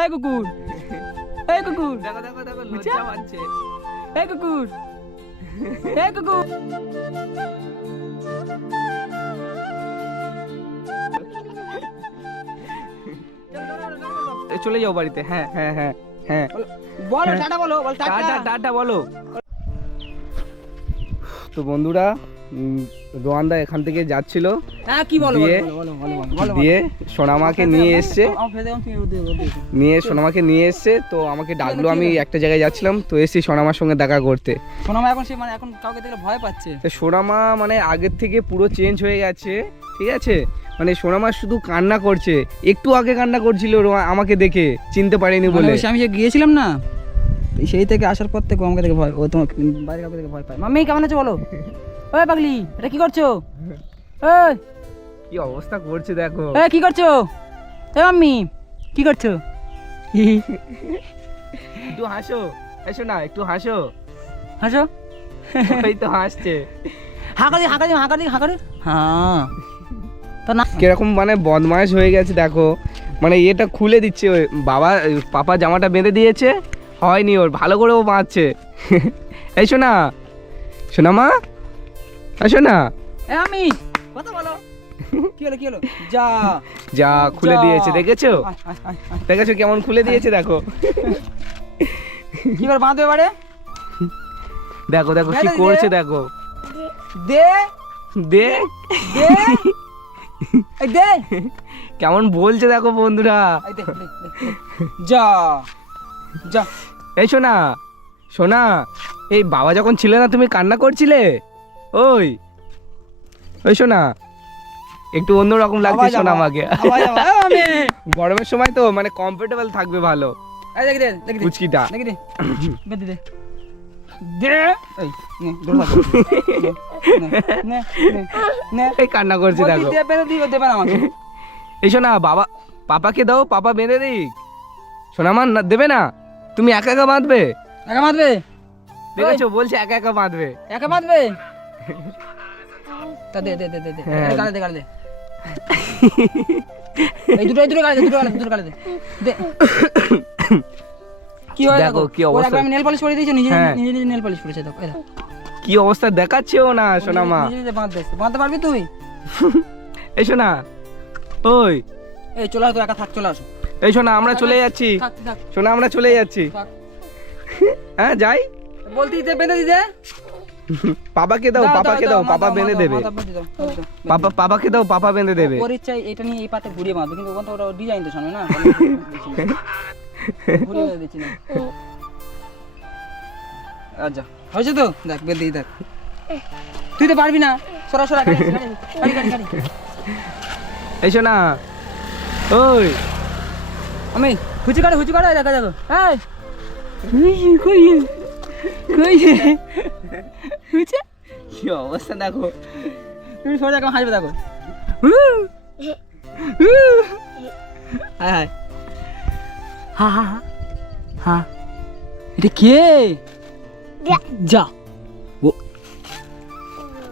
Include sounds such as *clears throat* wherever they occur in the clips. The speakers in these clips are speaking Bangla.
এই কুকুর। এই কুকুর। দেখো দেখো দেখো লজ্জা পাচ্ছে। এই কুকুর। এই কুকুর। চলে যাও বাড়িতে। হ্যাঁ হ্যাঁ হ্যাঁ হ্যাঁ। বলো হ্যাঁ। টাটা বলো টাটা টাটা বলো। তো বন্ধুরা উম, রোয়ানদা এখান থেকে যাচ্ছিল। কি বলো দিয়ে সোনামাকে নিয়ে এসছে। নিয়ে সোনামাকে নিয়ে এসছে। তো আমাকে ডাকলো আমি একটা জায়গায় যাচ্ছিলাম। তো এসেছি সোনামার সঙ্গে দেখা করতে। সোনামা এখন সে মানে এখন কাউকে দেখলে ভয় পাচ্ছে। সোনামা মানে আগের থেকে পুরো চেঞ্জ হয়ে গেছে। ঠিক আছে? মানে সোনামা শুধু কান্না করছে। একটু আগে কান্না করছিল আমাকে দেখে। চিনতে পারিনি মানে বলে। সে আমি যে গিয়েছিলাম না সেই থেকে আসার পর থেকে আমাকে দেখে ভয় ও তোমার বাইরে কাউকে দেখে ভয় পায়। মাম্মি কেমন আছে বলো? ওই পাগলি এটা কি করছ? ওই কি অবস্থা করছে দেখো। এ কি করছ? এ মাম্মি কি করছ? একটু হাসো এসো না একটু হাসো। হাসো। ওই তো হাসছে। হাঁকারি হাঁকারি হাঁকারি হাঁকারি হ্যাঁ। তো না কীরকম মানে বদমাইশ হয়ে গেছে দেখো। মানে এটা খুলে দিচ্ছে ওই বাবা পাপা জামাটা বেঁধে দিয়েছে। হয়নি ওর ভালো করে ও বাঁধছে। এই শোনা শোনা মা এসো না। এ আমি। কথা বলো। কি হলো কি হলো? যা। যা খুলে দিয়েছে দেখেছ। দেখেছ কেমন খুলে দিয়েছে দেখো। কি করে বাঁধবে এবারে? দেখো দেখো কি করছে দেখো। দে। দে। দে। দে। কেমন বলছে দেখো বন্ধুরা। যা। যা। এই শোনা শোনা এই বাবা যখন ছিল না তুমি কান্না করছিলে? ওই ওই শোনা একটু অন্যরকম লাগছে শোনা আমাকে। *laughs* গরমের সময় তো মানে কমফোর্টেবল থাকবে ভালো। ফুচকিটা *clears throat* কান্না করছে দেখো। এই শোনা বাবা পাপাকে দাও পাপা বেঁধে দিক। শোনা মান না দেবে না? তুমি একা একা বাঁধবে? একা বাঁধবে? দেখেছ বলছে একা একা বাঁধবে। একা বাঁধবে? তা দে দে দে দে দে। হ্যাঁ। গালে দে গালে দে। এই দুটো দুটো গালে দে দুটো গালে দুটো গালে দে। দে। কি হয় দেখো, কি অবস্থা। আমি নেল পলিশ করে দিয়েছি নিজে হ্যাঁ। নিজে নিজে নেল পলিশ করেছে দেখো দেখো। কি অবস্থা দেখাচ্ছেও না শোনা মা নিজে নিজে এসছে। বাঁধতে পারবি তুই? এই শোনা ওই। এই চলে আসো একা থাক চলে আসো। এই শোনা আমরা চলে যাচ্ছি। শোনা আমরা চলে যাচ্ছি। হ্যাঁ যাই। বলতে দিতে বেঁধে দিতে। পাপাকে দাও পাপাকে দাও পাপা বেঁধে দেবে। পাপা পাপাকে দাও পাপা বেঁধে দেবে। ওর ইচ্ছা এটা নিয়ে এই পাতে ঘুরিয়ে বাঁধবে কিন্তু ওখান ওটা ডিজাইন তো সামনে না। *laughs* ঘুরিয়ে দিচ্ছি না। আচ্ছা হয়েছে তো? দেখ বেঁধে দেখ। তুই তো পারবি না। সরা সরা এই শোনা ওই। আমি হুচি কাটে হুচি কাটে দেখা যাব। হুচি কই কি অবস্থা দেখো। তুমি সোজা কেমন হাসবে দেখো। হায় হায়। হা হা হা হা। এটা কে? যা। ও।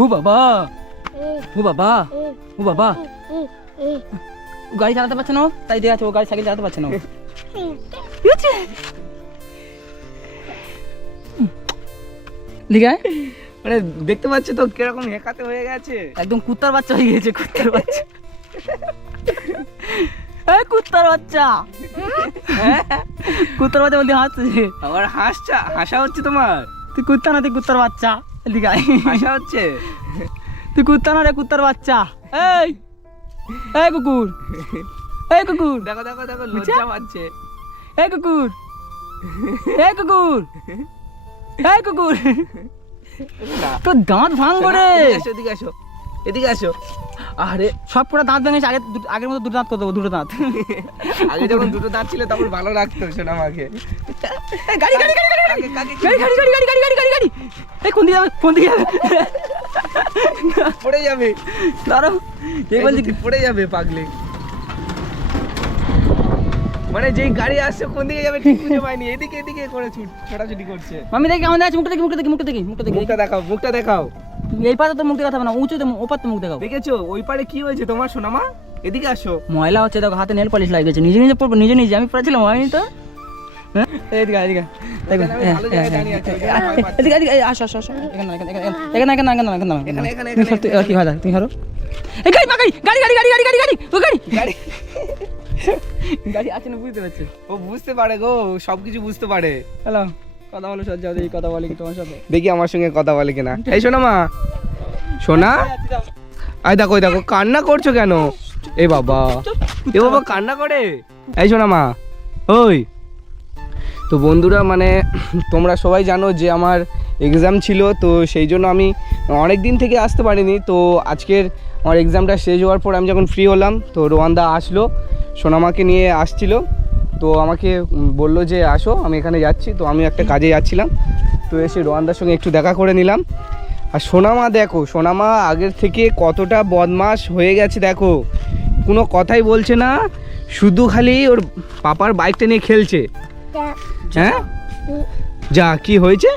ও বাবা। ও বাবা। ও বাবা। গাড়ি চালাতে পারছে না তাই দিয়ে আছে ও গাড়ি সাইকেল চালাতে পারছে না ইউচি। মানে দেখতে পাচ্ছ তো কীরকম হেকাতে হয়ে গেছে। একদম কুত্তার বাচ্চা হয়ে গেছে কুত্তার বাচ্চা। এই কুত্তার বাচ্চা। কুত্তার বাচ্চা বলতে হাসছে। আবার হাসছা হাসা হচ্ছে তোমার। তুই কুত্তা না তুই কুত্তার বাচ্চা। হাসা হচ্ছে। তুই কুত্তা না রে কুত্তার বাচ্চা। এই এই কুকুর। এই কুকুর। দেখো দেখো দেখো লজ্জা পাচ্ছে। এই কুকুর। এই কুকুর। এই কুকুর। তোর দাঁত ভাঙবো রে। এদিকে আসো এদিকে আসো আরে সব পুরো দাঁত ভেঙেছে আগে আগের মতো দুটো দাঁত করে দেবো দুটো দাঁত। আগে যখন দুটো দাঁত ছিল তখন ভালো লাগতো শোনা আমাকে। গাড়ি গাড়ি গাড়ি গাড়ি গাড়ি গাড়ি গাড়ি গাড়ি গাড়ি গাড়ি গাড়ি গাড়ি। এই কোন দিকে যাবে কোন দিকে যাবে? পড়ে যাবে। দাঁড়াও এই বলছি পড়ে যাবে পাগলি। মানে যেই গাড়ি আসছে কোন দিকে যাবে ঠিক খুঁজে পাইনি এদিকে এদিকে করে ছুট ছোটাছুটি করছে মামি দেখি কেমন আছে মুখটা দেখি মুখটা দেখি মুখটা দেখি মুখটা দেখি মুখটা দেখাও মুখটা দেখাও এই পাতে তো মুখ দেখাতে হবে না উঁচুতে ও পাতে মুখ দেখাও দেখেছ ওই পারে কি হয়েছে তোমার সোনামা এদিকে আসো ময়লা হচ্ছে দেখো হাতে নেল পলিশ লাগিয়েছে নিজে নিজে পড়ব নিজে নিজে আমি পড়েছিলাম হয়নি তো হ্যাঁ এদিকে এদিকে দেখো, আমি হ্যাঁ, ভালো হ্যাঁ, জায়গায় দাঁড়িয়ে আছি, হ্যাঁ, ওই জন্য ভয় পাচ্ছি। এদিকে এদিকে এই, আসো আসো আসো এখানে না, এখানে এখানে এখানে এখানে এখানে এখানে এখানে এখানে, এখানে এখানে, তুমি সর, তুই- কি হয় দেখ, তুমি হারো এই গাড়ি পা, গাড়ি গাড়ি গাড়ি গাড়ি গাড়ি গাড়ি গাড়ি ও গাড়ি গাড়ি গাড়ি আছে না বুঝতে পারছে। ও বুঝতে পারে গো সবকিছু বুঝতে পারে। হ্যালো কথা বলো সজ্জা এই কথা বলে কি তোমার সাথে? দেখি আমার সঙ্গে কথা বলে কিনা। এই শোনা মা শোনা? আই দেখো দেখো কান্না করছ কেন? এ বাবা এ বাবা কান্না করে? এই শোনা মা ওই। তো বন্ধুরা মানে তোমরা সবাই জানো যে আমার এক্সাম ছিল তো সেই জন্য আমি অনেক দিন থেকে আসতে পারিনি। তো আজকের আমার এক্সামটা শেষ হওয়ার পর আমি যখন ফ্রি হলাম তো রোয়ান্দা আসলো। সোনামাকে নিয়ে আসছিল। তো আমাকে বলল যে আসো আমি এখানে যাচ্ছি। তো আমি একটা কাজে যাচ্ছিলাম। তো এসে রোয়ানদার সঙ্গে একটু দেখা করে নিলাম। আর সোনামা দেখো সোনামা আগের থেকে কতটা বদমাস হয়ে গেছে দেখো। কোনো কথাই বলছে না শুধু খালি ওর পাপার বাইকটা নিয়ে খেলছে। হ্যাঁ? যা কি হয়েছে?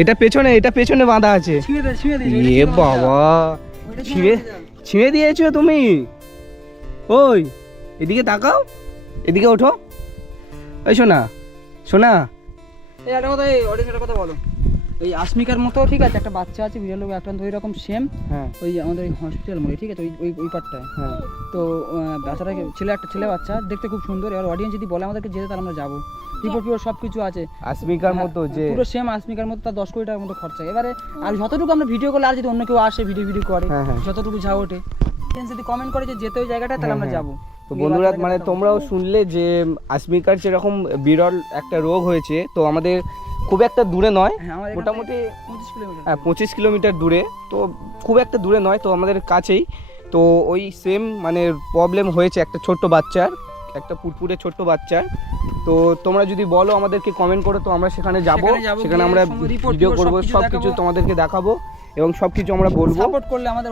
এটা পেছনে এটা পেছনে বাঁধা আছে। এ বাবা ছিঁড়ে ছিঁড়ে দিয়েছ তুমি? ওই এদিকে তাকাও এদিকে ওঠো। ওই শোনা শোনা এই একটা কথা এই অডিয়েন্স একটা কথা বলো। এই আসমিকার মতো ঠিক আছে একটা বাচ্চা আছে বিড়াল লোক একটা ওই রকম সেম হ্যাঁ। ওই আমাদের ওই হসপিটাল মোড়ে ঠিক আছে ওই ওই ওই পার্টটায় হ্যাঁ। তো বাচ্চাটাকে ছেলে একটা ছেলে বাচ্চা দেখতে খুব সুন্দর এবার অডিয়েন্স যদি বলে আমাদেরকে যেতে তাহলে আমরা যাব। রিপোর্ট ফিপোর্ট সব কিছু আছে আসমিকার মতো যে পুরো সেম আসমিকার মতো তার দশ কোটি টাকার মতো খরচা। এবারে আর যতটুকু আমরা ভিডিও করলে আর যদি অন্য কেউ আসে ভিডিও ভিডিও করে হ্যাঁ, হ্যাঁ। যতটুকু যা ওঠে। যদি কমেন্ট করে যে যেতে ওই জায়গাটা তাহলে আমরা হ্যাঁ, যাব। তো বন্ধুরা মানে তোমরাও শুনলে যে আসমিকার যেরকম বিরল একটা রোগ হয়েছে তো আমাদের খুব একটা দূরে নয় হ্যাঁ, মোটামুটি হ্যাঁ পঁচিশ কিলোমিটার দূরে তো খুব একটা দূরে নয় তো আমাদের কাছেই। তো ওই সেম মানে প্রবলেম হয়েছে একটা ছোট্ট বাচ্চার একটা পুরপুরে ছোট্ট বাচ্চার। তো তোমরা যদি বলো আমাদেরকে কমেন্ট করো তো আমরা সেখানে যাব। সেখানে আমরা ভিডিও করব সবকিছু সব কিছু তোমাদেরকে দেখাবো। এবং সব কিছু আমরা বলব। সাপোর্ট করলে আমাদের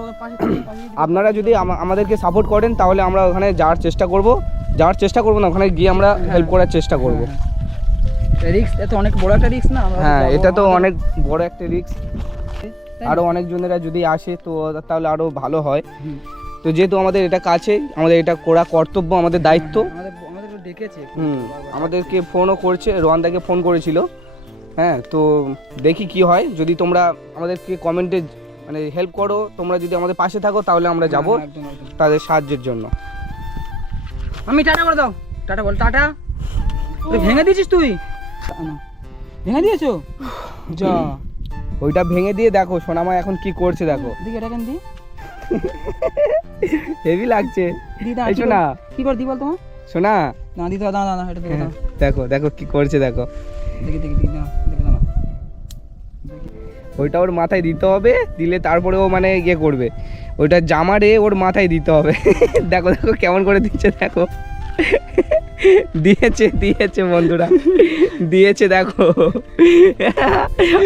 আপনারা যদি আমাদেরকে সাপোর্ট করেন তাহলে আমরা ওখানে যাওয়ার চেষ্টা করব। যাওয়ার চেষ্টা করব না ওখানে গিয়ে আমরা হেল্প করার চেষ্টা করব। রিক্স এত অনেক বড় একটা রিক্স না? হ্যাঁ এটা তো অনেক বড় একটা রিস্ক তাই না? আরও অনেকজনেরা যদি আসে তো তাহলে আরও ভালো হয়। তো যেহেতু আমাদের এটা কাছে আমাদের এটা করা কর্তব্য আমাদের দায়িত্ব। হ্যাঁ, হুম আমাদেরকে ফোনও করছে রোয়ানদাকে ফোন করেছিল। হ্যাঁ তো দেখি কি হয়। যদি তোমরা আমাদেরকে কমেন্টে মানে হেল্প করো তোমরা যদি আমাদের পাশে থাকো তাহলে আমরা যাব হ্যাঁ, একদম একদম। তাদের সাহায্যের জন্য। আমি টাটা করে দাও। টাটা বল টাটা। ভেঙে দিয়েছিস তুই? ভেঙে দিয়েছ? যা। ওইটা ভেঙে দিয়ে দেখো সোনামা এখন কি করছে দেখো। দিকে এটা কেন দি? হেভি লাগছে। দি দা শোনা কি কর দি বল তোমার? শোনা না দি দাও দাও দাও এটা দেখে দেখো দেখো কি করছে দেখো। দেখি দেখি দেখি দাও দেখে দাও ওইটা ওর মাথায় দিতে হবে দিলে তারপরে ও মানে ইয়ে করবে। ওইটা জামারে ওর মাথায় দিতে হবে। *laughs* দেখো দেখো কেমন করে দিচ্ছে দেখো। *laughs* দিয়েছে দিয়েছে বন্ধুরা। *laughs* দিয়েছে দেখো।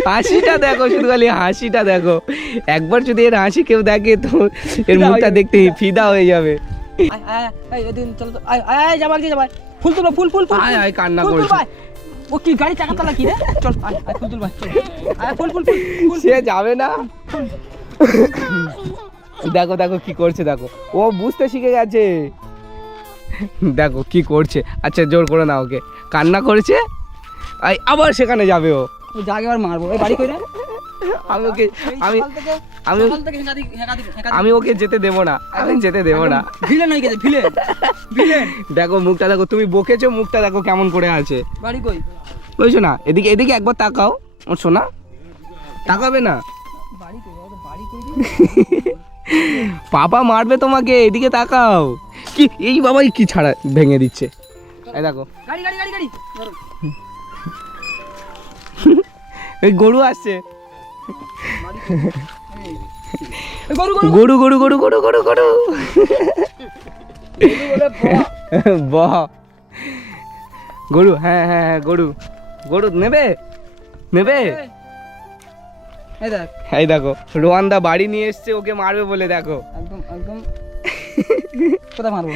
হাসিটা দেখো শুধু খালি হাসিটা দেখো। একবার যদি এর হাসি কেউ দেখে তো এর মুখটা দেখতে ফিদা। হয়ে যাবে। আয় আয় আয় এদিন চলো তো। আয় আয় আয় কি যাবার ফুল তুলো ফুল ফুল ফুল আয়, আয়, কান্না করছে। ও কি গাড়ি চাকা তালা কি রে? চল আয় আয় ফুল তুল ভাই চল। আয় ফুল ফুল ফুল সে যাবে না। দেখো দেখো কি করছে দেখো। ও বুঝতে শিখে গেছে। দেখো কি করছে। আচ্ছা জোর করে না ওকে। কান্না করেছে। আই আবার সেখানে যাবে ও। যাকে আর মারবো। এই বাড়ি কইরা আমি ওকে আমি আমি আমি ওকে যেতে দেবো না। আমি যেতে দেবো না। ভিলেন হয়ে গেছে ভিলেন। ভিলেন। দেখো মুখটা দেখো তুমি বকেছো মুখটা দেখো কেমন করে আছে। বাড়ি কই? বুঝছ না এদিকে এদিকে একবার তাকাও ও শোনা তাকাবে না? পাপা মারবে তোমাকে এদিকে তাকাও। কি এই বাবাই কি ছাড়া ভেঙে দিচ্ছে? এই দেখো। গাড়ি গাড়ি গাড়ি গাড়ি। গরু আসছে। গরু গরু গরু গরু গরু গরু গরু। হ্যাঁ হ্যাঁ হ্যাঁ গরু। গরু নেবে? নেবে? এই দেখো। রোয়ান্দা বাড়ি নিয়ে এসছে ওকে মারবে বলে দেখো। কোথায় মারবো?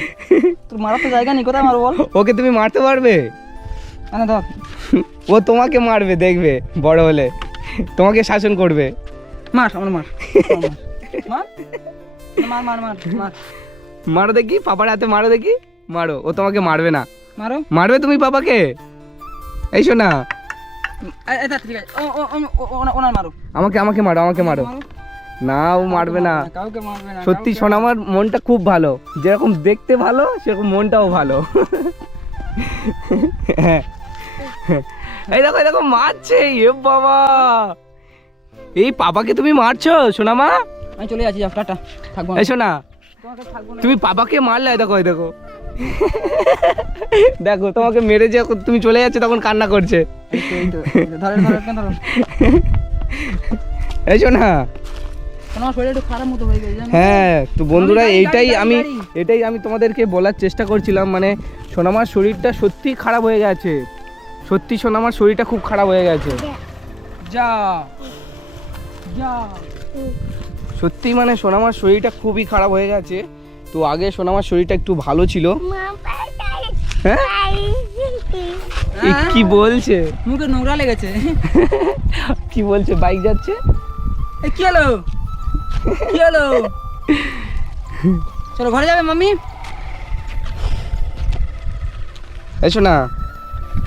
তোর মারার তো জায়গা নেই কোথায় মারবো বল? ওকে তুমি মারতে পারবে? না ধর। ও তোমাকে মারবে দেখবে বড় হলে। তোমাকে শাসন করবে। মার আমার মার মার। মার? মার মার মার দেখি পাপার হাতে মারো দেখি। মারো ও তোমাকে মারবে না। মারো? মারবে তুমি পাপাকে? এই শোনা এ- এটা ঠিক আছে ও ও ও- ও- ওনার মারো। আমাকে আমাকে মারো আমাকে মারো। না ও মারবে না। কাউকে মারবে না সত্যি শোনা আমার মনটা খুব ভালো। যেরকম দেখতে ভালো সেরকম মনটাও ভালো। *laughs* হ্যাঁ। এই দেখো দেখো মারছে। এ বাবা। এই পাপাকে তুমি মারছো সোনামা? আমি চলে যাচ্ছি টাটা। থাকব। এই শোনা তোমাকে থাকব না তুমি পাপাকে মারলে দেখো এই দেখো। দেখো তোমাকে মেরে যখন তুমি চলে যাচ্ছে তখন কান্না করছে। এই শোনা হয়ে? হ্যাঁ তো বন্ধুরা এইটাই আমি এটাই আমি তোমাদেরকে বলার চেষ্টা করছিলাম মানে সোনামার শরীরটা সত্যি খারাপ হয়ে গেছে। সত্যি শোন আমার শরীরটা খুব খারাপ হয়ে গেছে। যা। যা। সত্যি মানে সোনামার শরীরটা খুবই খারাপ হয়ে গেছে। তো আগে সোনামার শরীরটা একটু ভালো ছিল। হ্যাঁ? কি বলছে? মুখে নোংরা লেগেছে। কি বলছে? বাইক যাচ্ছে? কি হলো? কি হলো? চলো ঘরে যাবে মাম্মি? শোনা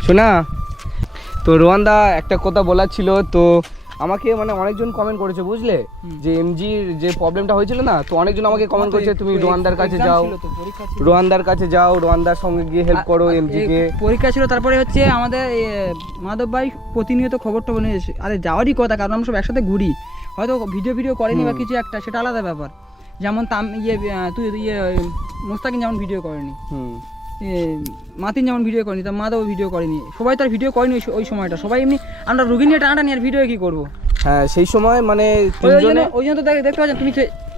শোনা তো রোয়ান্দা একটা কথা বলার ছিল তো আমাকে মানে অনেকজন কমেন্ট করেছে বুঝলে। যে এমজির যে প্রবলেমটা হয়েছিল না তো অনেকজন আমাকে কমেন্ট করেছে তুমি রোয়ান্দার কাছে যাও। রোয়ান্দার কাছে যাও রোয়ান্দার সঙ্গে গিয়ে হেল্প করো এমজিকে এই পরীক্ষা ছিল তারপরে হচ্ছে আমাদের মাধব ভাই প্রতিনিয়ত খবর টবর নিয়ে এসে আরে যাওয়ারই কথা কারণ আমরা সব একসাথে ঘুরি। হয়তো ভিডিও ভিডিও করেনি বা কিছু একটা সেটা আলাদা ব্যাপার। যেমন তাম ইয়ে তুই ইয়ে মোস্তাকিন যেমন ভিডিও করেনি। হুম। মাতিন যেমন ভিডিও করেনি তা মাধব ভিডিও করেনি। সবাই তার ভিডিও করেনি ওই সময়টা। সবাই এমনি আমরা রুগী নিয়ে টানাটা নিয়ে আর ভিডিও কি করব? হ্যাঁ সেই সময় মানে ওই জন্য তো দেখ- দেখতে পাচ্ছেন তুমি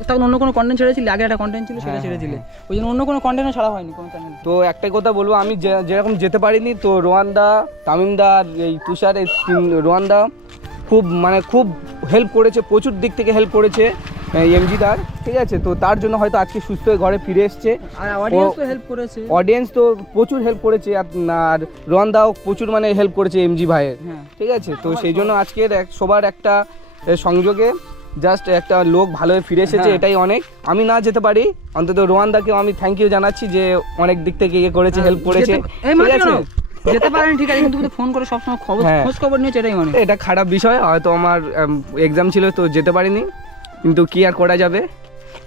তখন অন্য কোনো কন্টেন্ট ছেড়েছিলে? আগে একটা কন্টেন্ট ছিল সেটা হ্যাঁ, ছেড়েছিলে ওই জন্য অন্য কোনো কন্টেন্টও ছাড়া হয়নি কোনো চ্যানেল তো একটাই কথা বলব আমি যে- যেরকম যেতে পারিনি তো রোয়ান্দা তামিমদা এই তুষার এই রোয়ান্দা খুব মানে খুব হেল্প করেছে প্রচুর দিক থেকে হেল্প করেছে। এমজি দার। ঠিক আছে তো তার জন্য হয়তো আজকে সুস্থ হয়ে ঘরে ফিরে এসছে। অডিয়েন্স তো অডিয়েন্স তো প্রচুর হেল্প করেছে আর- রোয়ান্দাও প্রচুর মানে হেল্প করেছে এমজি ভাইয়ের। হ্যাঁ। ঠিক আছে তো সেই জন্য আজকের এক সবার একটা সংযোগে জাস্ট একটা লোক ভালো ফিরে এসেছে হ্যাঁ। এটাই অনেক। আমি না যেতে পারি অন্তত রোয়ান্দাকেও আমি থ্যাংক ইউ জানাচ্ছি যে অনেক দিক থেকে ইয়ে করেছে হেল্প করেছে। ঠিক আছে? যেতে পারেন ঠিক আছে কিন্তু তুমি ফোন করে সবসময় খবর হ্যাঁ। খোঁজ খবর নিয়েছে এটাই মানে। এটা খারাপ বিষয় হয়তো আমার এক্সাম ছিল তো যেতে পারিনি। কিন্তু কি আর করা যাবে?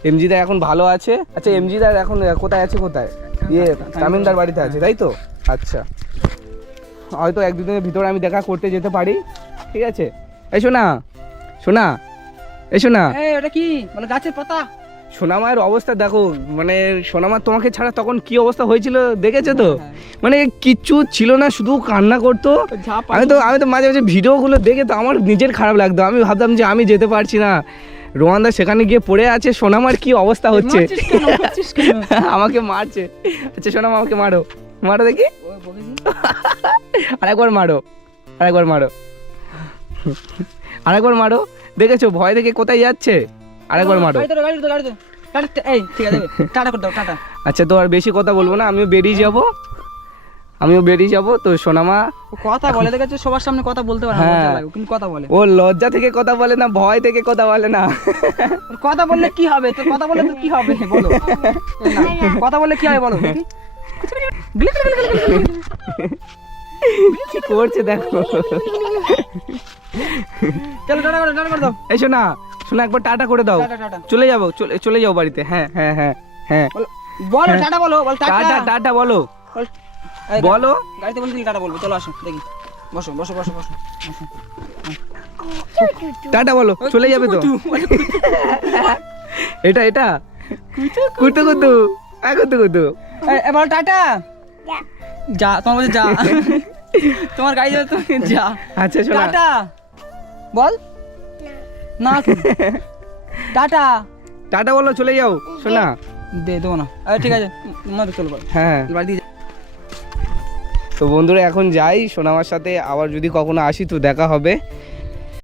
এমজিদা এখন ভালো আছে। আচ্ছা এমজিদার এখন কোথায় আছে কোথায়? ইয়ে তামিমদার বাড়িতে আছে তাই তো? আচ্ছা। হয়তো এক দুদিনের ভিতরে আমি দেখা করতে যেতে পারি। ঠিক আছে? এই শোনা শোনা এই শোনা এই ওটা কি? বলে গাছের পাতা? সোনামায়ের অবস্থা দেখো মানে সোনামার তোমাকে ছাড়া তখন কি অবস্থা হয়েছিল দেখেছ তো? হ্যাঁ। মানে কিচ্ছু ছিল না শুধু কান্না করতো। আমি তো আমি তো মাঝে মাঝে ভিডিওগুলো দেখে তো আমার নিজের খারাপ লাগতো। আমি ভাবতাম যে আমি যেতে পারছি না। রোহানদা সেখানে গিয়ে পড়ে আছে। সোনামার কি অবস্থা হচ্ছে? *laughs* আমাকে মারছে। আচ্ছা সোনাম আমাকে মারো। মারো দেখি। *laughs* আরেকবার মারো। আরেকবার মারো। আরেকবার মারো। দেখেছ? ভয় দেখে কোথায় যাচ্ছে? আরেকবার মারো। আচ্ছা তো আর বেশি কথা বলব না। আমিও বেরিয়ে যাব। আমিও বেরিয়ে যাব তো সোনামা ও কথা বলে দেখেছ? সবার সামনে কথা বলতে পারে না হ্যাঁ। কিন্তু কথা বলে। ও লজ্জা থেকে কথা বলে না ভয় থেকে কথা বলে না। কথা বললে কি হবে? তো কথা বললে তো কি হবে? বলো। কথা বললে কি হবে বলো? কি করছে দেখো? চলো টাটা করে টাটা করে দাও। এই শোনা শোনা একবার টাটা করে দাও। চলে যাব চলে চলে যাও বাড়িতে। হ্যাঁ হ্যাঁ হ্যাঁ হ্যাঁ। বলো। টাটা বলো টাটা। টাটা বলো। বল। বলো গাড়িতে বলছি টাটা বলব চলো আসো দেখি বসো বসো বসো বসো বসো। টাটা বলো চলে যাবে তো। এটা এটা কুতু কুতু আ কুতু এ, বলো টাটা যা তোমার যা তোমার গাড়ি যাবে তুমি যা আচ্ছা শোনা টাটা বল না? টাটা টাটা বলো চলে যাও শোনা দে দেবো না আরে ঠিক আছে মাদের চলো বল হ্যাঁ বাড়ি। তো বন্ধুরা এখন যাই সোনামার সাথে আবার যদি কখনো আসি তো দেখা হবে।